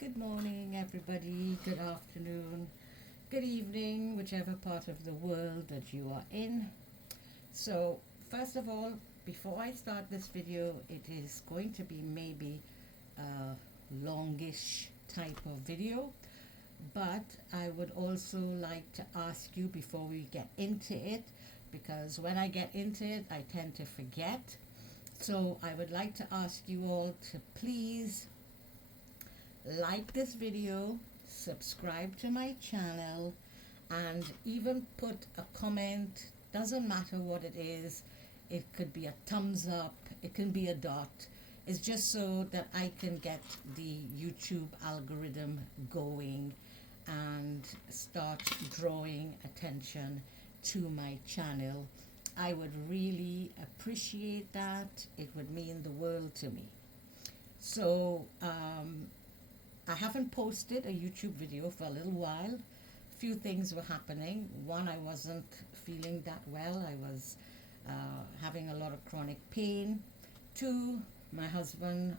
Good morning, everybody. Good afternoon. Good evening, whichever part of the world that you are in. So, first of all, before I start this video, it is going to be maybe a longish type of video, but I would also like to ask you before we get into it, because when I get into it, I tend to forget. So, I would like to ask you all to please like this video, subscribe to my channel, and even put a comment. Doesn't matter what it is. It could be a thumbs up, it can be a dot. It's just so that I can get the YouTube algorithm going and start drawing attention to my channel. I would really appreciate that. It would mean the world to me. So I haven't posted a YouTube video for a little while. Few things were happening. One, I wasn't feeling that well. I was having a lot of chronic pain. Two, my husband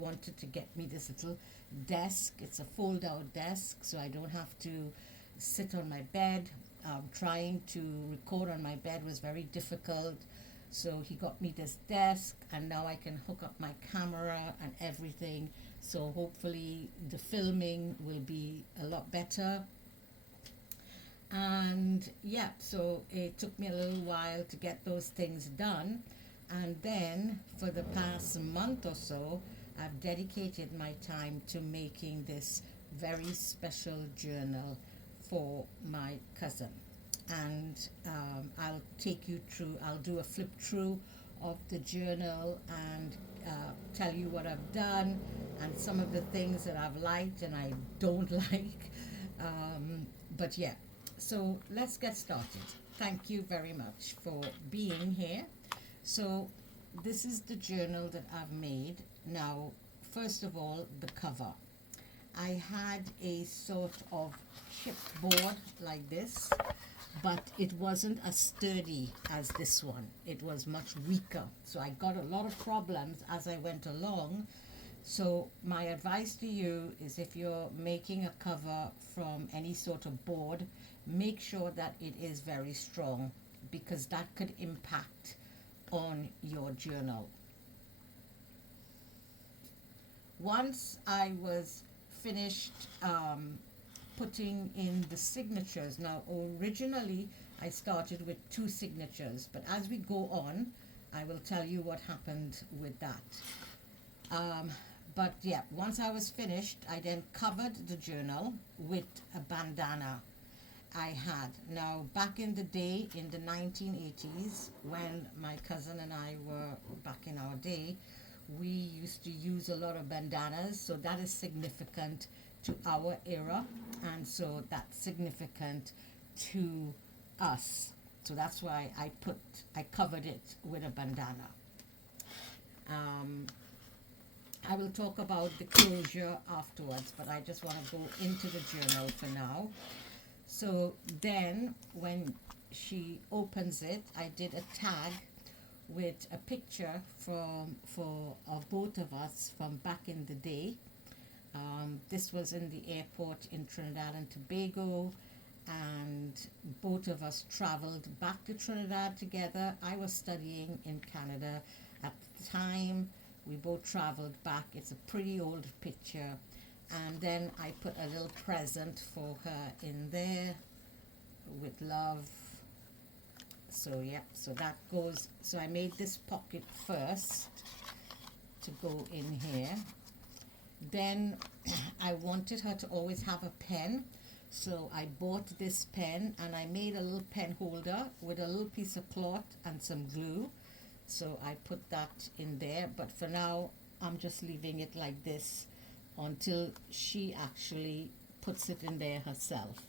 wanted to get me this little desk. It's a fold-out desk, so I don't have to sit on my bed. Trying to record on my bed was very difficult. So he got me this desk, and now I can hook up my camera and everything. So hopefully the filming will be a lot better. And yeah, so it took me a little while to get those things done. And then for the past month or so, I've dedicated my time to making this very special journal for my cousin. And I'll take you through, I'll do a flip through of the journal and tell you what I've done and some of the things that I've liked and I don't like. But yeah, so let's get started. Thank you very much for being here. So this is the journal that I've made. Now, first of all, the cover. I had a sort of chipboard like this, but it wasn't as sturdy as this one. It was much weaker. So I got a lot of problems as I went along. So my advice to you is, if you're making a cover from any sort of board, make sure that it is very strong, because that could impact on your journal. Once I was finished putting in the signatures. Now, originally I started with 2 signatures, but as we go on, I will tell you what happened with that. But yeah, once I was finished, I then covered the journal with a bandana I had. Now, back in the day, in the 1980s, when my cousin and I were back in our day, we used to use a lot of bandanas, so that is significant to our era, and so that's significant to us. So that's why I covered it with a bandana. I will talk about the closure afterwards, but I just want to go into the journal for now. So then when she opens it, I did a tag with a picture of both of us from back in the day. This was in the airport in Trinidad and Tobago, and both of us traveled back to Trinidad together. I was studying in Canada at the time. We both traveled back. It's a pretty old picture. And then I put a little present for her in there with love. So yeah, so that goes, so I made this pocket first to go in here. Then I wanted her to always have a pen, so I bought this pen and I made a little pen holder with a little piece of cloth and some glue. So I put that in there, but for now I'm just leaving it like this until she actually puts it in there herself.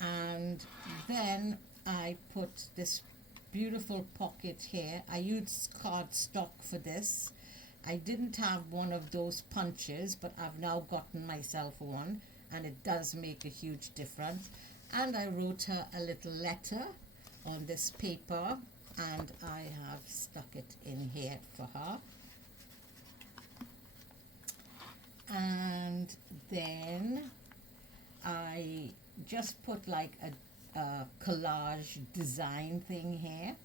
And then I put this beautiful pocket here. I used cardstock for this. I didn't have one of those punches, but I've now gotten myself one, and it does make a huge difference. And I wrote her a little letter on this paper, and I have stuck it in here for her. then I just put like a collage design thing here.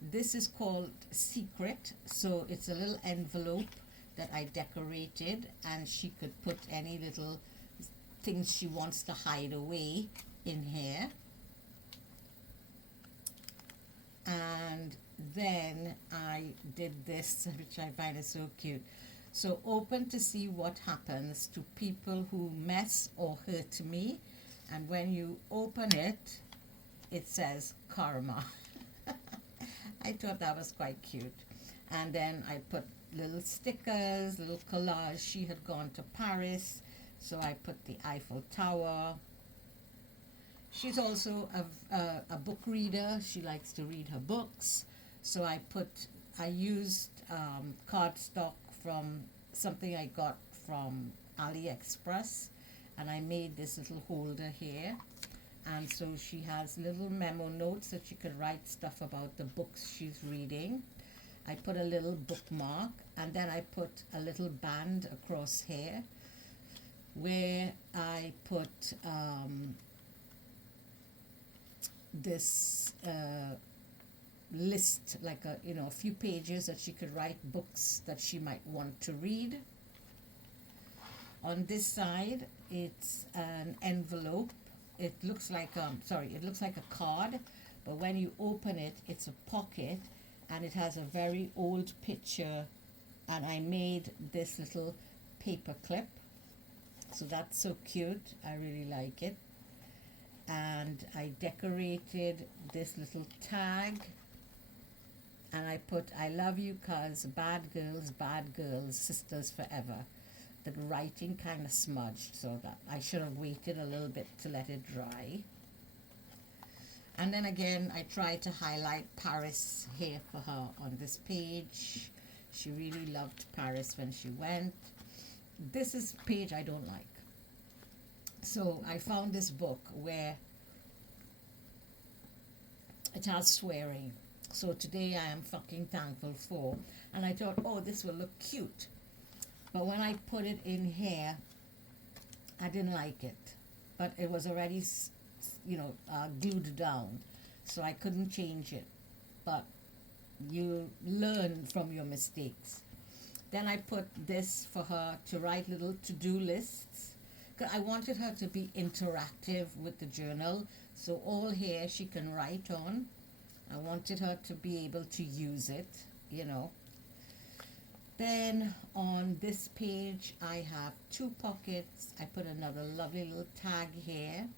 This is called Secret, so it's a little envelope that I decorated, and she could put any little things she wants to hide away in here. And then I did this, which I find is so cute. So open to see what happens to people who mess or hurt me. And when you open it, it says karma. I thought that was quite cute. And then I put little stickers, little collage. She had gone to Paris, so I put the Eiffel Tower. She's also a book reader. She likes to read her books. So I used cardstock from something I got from AliExpress, and I made this little holder here. And so she has little memo notes that she could write stuff about the books she's reading. I put a little bookmark, and then I put a little band across here where I put this list, like a few pages that she could write books that she might want to read. On this side, it's an envelope. It looks like it looks like a card, but when you open it, it's a pocket, and it has a very old picture, and I made this little paper clip. So that's so cute. I really like it. And I decorated this little tag, and I put "I love you, cuz bad girls, sisters forever." The writing kind of smudged, so that I should have waited a little bit to let it dry. And then again, I tried to highlight Paris here for her on this page. She really loved Paris when she went. This is a page I don't like. So I found this book where it has swearing. So today I am fucking thankful for. And I thought, oh, this will look cute. But when I put it in here, I didn't like it. But it was already, glued down. So I couldn't change it. But you learn from your mistakes. Then I put this for her to write little to-do lists. I wanted her to be interactive with the journal. So all here she can write on. I wanted her to be able to use it, Then on this page, I have two pockets. I put another lovely little tag here.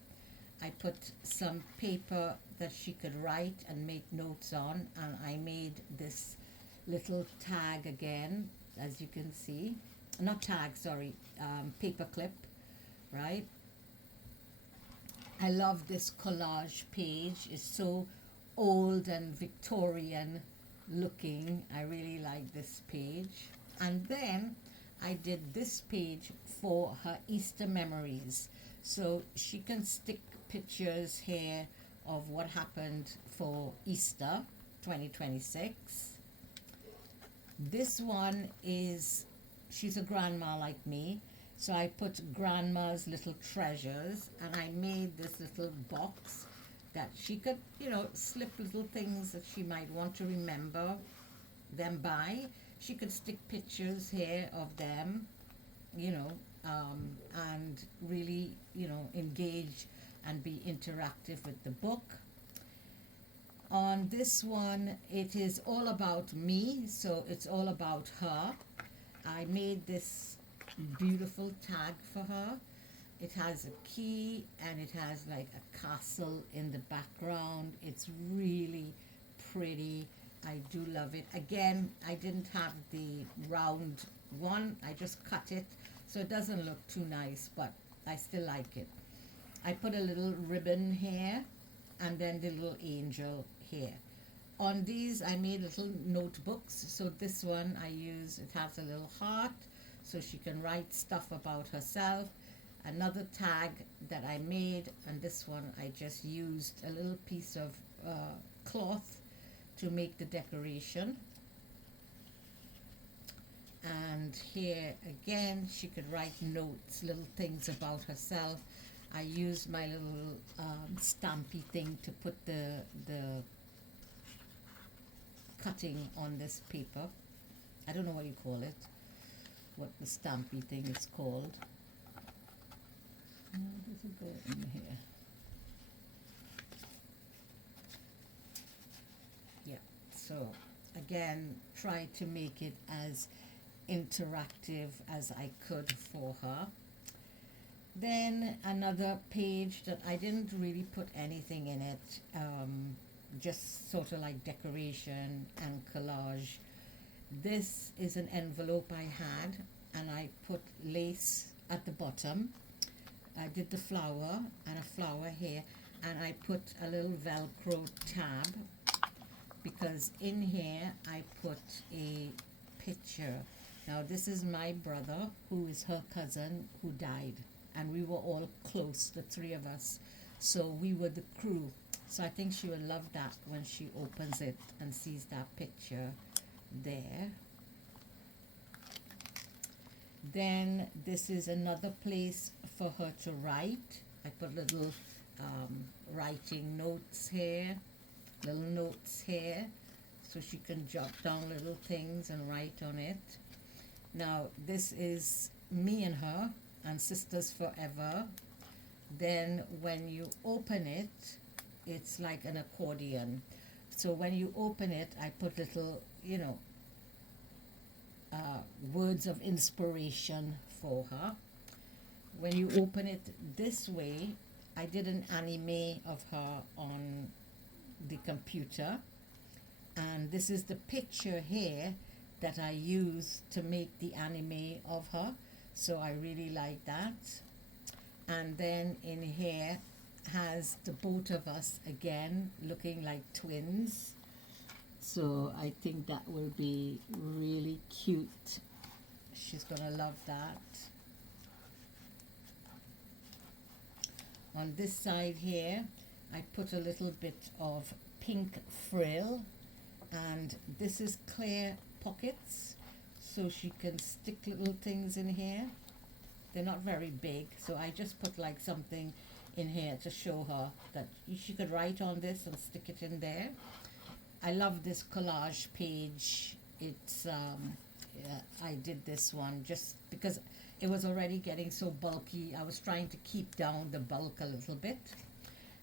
I put some paper that she could write and make notes on, and I made this little tag again, as you can see. Not tag, sorry, paper clip, right? I love this collage page. It's so old and Victorian looking. I really like this page. And then I did this page for her Easter memories. So she can stick pictures here of what happened for Easter 2026. This one is, she's a grandma like me. So I put grandma's little treasures, and I made this little box that she could, slip little things that she might want to remember them by. She could stick pictures here of them, and really, engage and be interactive with the book. On this one, it is all about me, so it's all about her. I made this beautiful tag for her. It has a key, and it has like a castle in the background. It's really pretty. I do love it. Again, I didn't have the round one. I just cut it, so it doesn't look too nice, but I still like it. I put a little ribbon here, and then the little angel here. On these, I made little notebooks. So this one it has a little heart, so she can write stuff about herself. Another tag that I made, and this one I just used a little piece of cloth to make the decoration. And here again, she could write notes, little things about herself. I used my little stampy thing to put the cutting on this paper. I don't know what you call it, what the stampy thing is called. Does it go in here? Yeah, so again, try to make it as interactive as I could for her. Then another page that I didn't really put anything in it, just sort of like decoration and collage. This is an envelope I had, and I put lace at the bottom. I did the flower and a flower here, and I put a little Velcro tab because in here I put a picture. Now this is my brother, who is her cousin, who died, and we were all close, the three of us, so we were the crew. So I think she will love that when she opens it and sees that picture there. Then this is another place for her to write. I put little writing notes here, little notes here, so she can jot down little things and write on it. Now this is me and her and Sisters Forever. Then when you open it, it's like an accordion. So when you open it, I put little, words of inspiration for her. When you open it this way, I did an anime of her on the computer, and this is the picture here that I used to make the anime of her, so I really like that. And then in here has the both of us again looking like twins, so I think that will be really cute. She's gonna love that. On this side here, I put a little bit of pink frill, and this is clear pockets, so she can stick little things in here. They're not very big, so I just put like something in here to show her that she could write on this and stick it in there. I love this collage page. It's I did this one just because it was already getting so bulky. I was trying to keep down the bulk a little bit.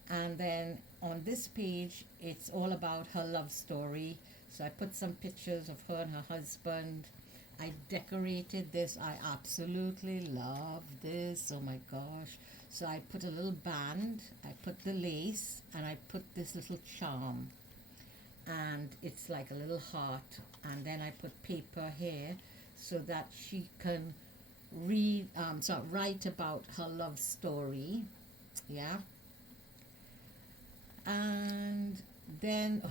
And then on this page, it's all about her love story. So I put some pictures of her and her husband. I decorated this. I absolutely love this. Oh my gosh. So I put a little band, I put the lace, and I put this little charm. And it's like a little heart. And then I put paper here so that she can write about her love story. Yeah. And then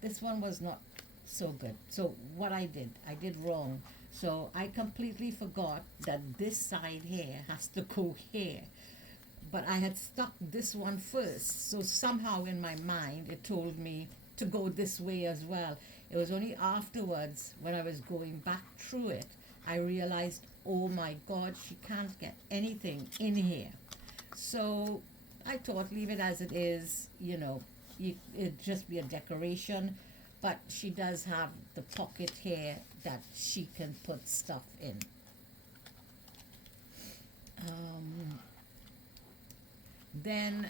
this one was not so good. So what I did wrong. So I completely forgot that this side here has to go here. But I had stuck this one first. So somehow in my mind it told me to go this way as well. It was only afterwards when I was going back through it, I realized, oh my God, she can't get anything in here. So I thought, leave it as it is, it'd just be a decoration. But she does have the pocket here that she can put stuff in. Then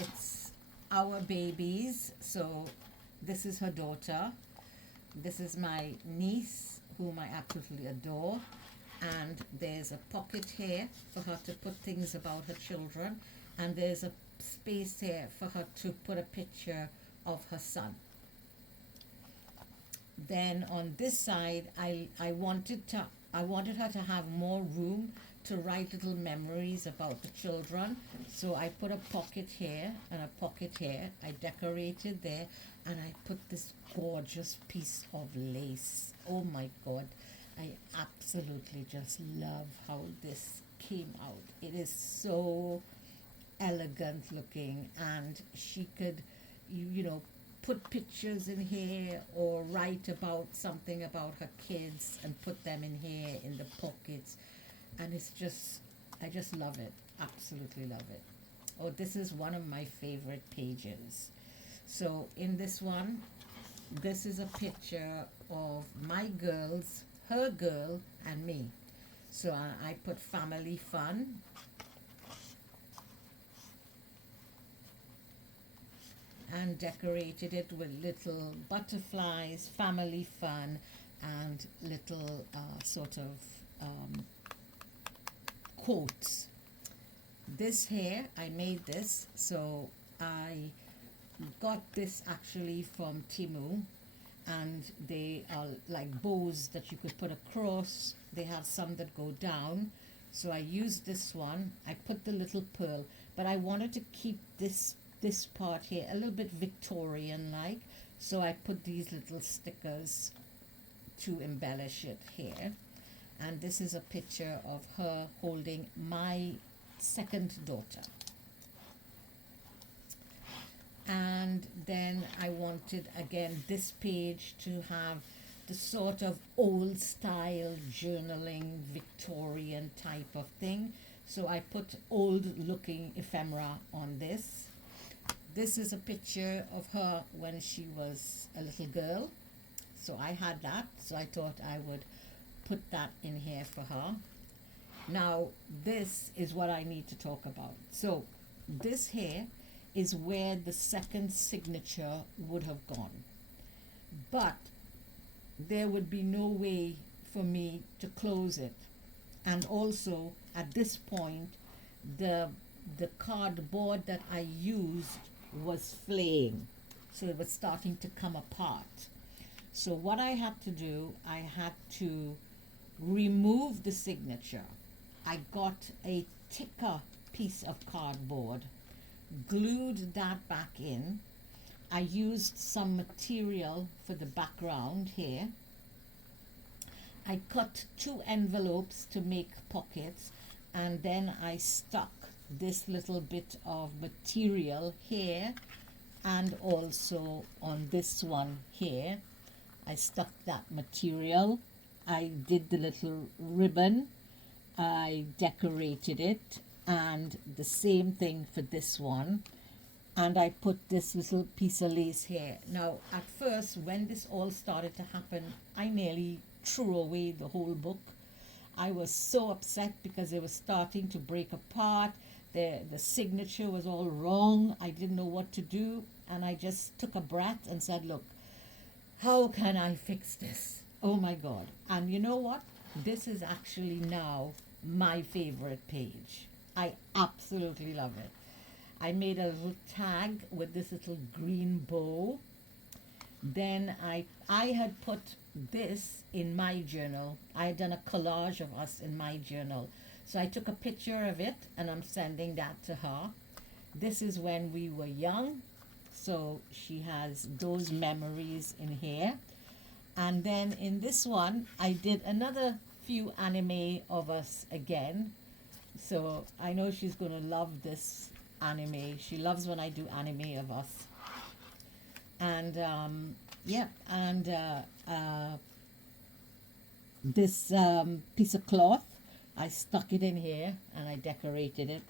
it's our babies. So this is her daughter. This is my niece, whom I absolutely adore. And there's a pocket here for her to put things about her children. And there's a space here for her to put a picture of her son. Then on this side, I wanted her to have more room to write little memories about the children. So I put a pocket here and a pocket here. I decorated there, and I put this gorgeous piece of lace. Oh my God, I absolutely just love how this came out. It is so elegant looking, and she could, put pictures in here or write about something about her kids and put them in here in the pockets. And it's just, I just love it. Absolutely love it. Oh, this is one of my favorite pages. So in this one, this is a picture of my girls, her girl, and me. So I put family fun. And decorated it with little butterflies, family fun, and little sort of quotes. This here, I made this, so I got this actually from Timu, and they are like bows that you could put across. They have some that go down, so I used this one. I put the little pearl, but I wanted to keep this part here a little bit Victorian like, so I put these little stickers to embellish it here. And this is a picture of her holding my second daughter. And then I wanted again this page to have the sort of old style journaling Victorian type of thing, so I put old looking ephemera on this. This is a picture of her when she was a little girl, so I had that, so I thought I would put that in here for her. Now this is what I need to talk about. So this here is where the second signature would have gone, but there would be no way for me to close it. And also at this point the cardboard that I used was flaying, so it was starting to come apart. So what I had to do, I had to remove the signature. I got a thicker piece of cardboard, glued that back in. I used some material for the background here. I cut 2 envelopes to make pockets, and then I stuck this little bit of material here, and also on this one here I stuck that material. I did the little ribbon, I decorated it, and the same thing for this one. And I put this little piece of lace here. Now at first, when this all started to happen, I nearly threw away the whole book. I was so upset because it was starting to break apart. The signature was all wrong. I didn't know what to do, and I just took a breath and said, look, how can I fix this? Oh my God. And you know what? This is actually now my favorite page. I absolutely love it. I made a little tag with this little green bow. Then I had put this in my journal. I had done a collage of us in my journal. So I took a picture of it and I'm sending that to her. This is when we were young. So she has those memories in here. And then in this one, I did another few anime of us again. So I know she's going to love this anime. She loves when I do anime of us. And yeah, and this piece of cloth, I stuck it in here and I decorated it.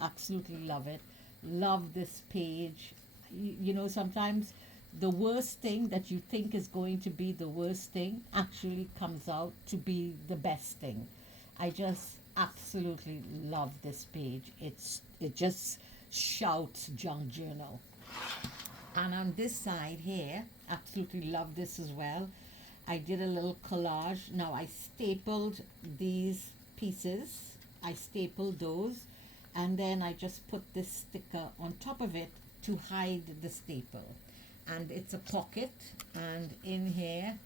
Absolutely love it. Love this page. You know, sometimes the worst thing that you think is going to be the worst thing actually comes out to be the best thing. I just absolutely love this page. It just shouts junk journal. And on this side here, absolutely love this as well. I did a little collage. Now I stapled these pieces. I stapled those, and then I just put this sticker on top of it to hide the staple. And it's a pocket, and in here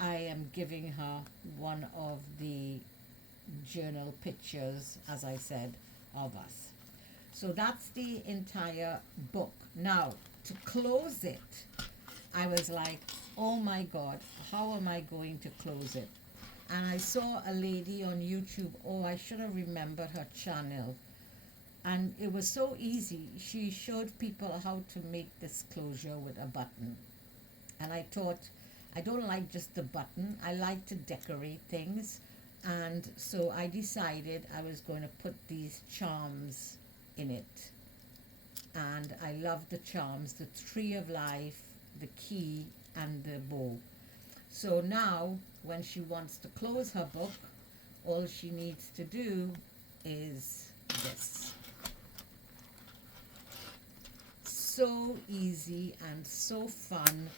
I am giving her one of the journal pictures, as I said, of us. So that's the entire book. Now to close it, I was like, oh my God, how am I going to close it? And I saw a lady on YouTube. Oh, I should have remembered her channel. And it was so easy. She showed people how to make this closure with a button. and I thought I don't like just the button, I like to decorate things, and so I decided I was going to put these charms in it. And I love the charms, the tree of life, the key, and the bow. So now when she wants to close her book, all she needs to do is this. So easy and so fun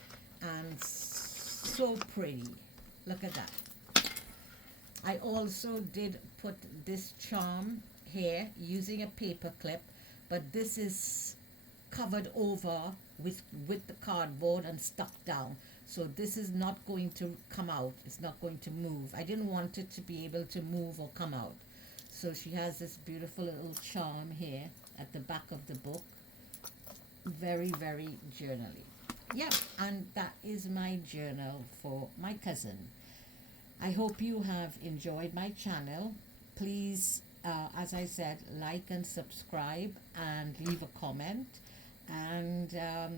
and so pretty. Look at that. I also did put this charm here using a paper clip, but this is covered over with the cardboard and stuck down. So this is not going to come out. It's not going to move. I didn't want it to be able to move or come out. So she has this beautiful little charm here at the back of the book. Very, very journaly. Yeah, and that is my journal for my cousin. I hope you have enjoyed my channel. Please, as I said, like and subscribe and leave a comment. And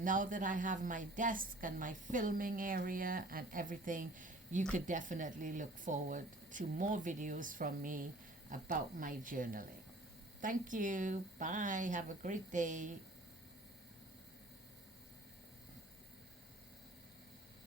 now that I have my desk and my filming area and everything, you could definitely look forward to more videos from me about my journaling. Thank you. Bye. Have a great day.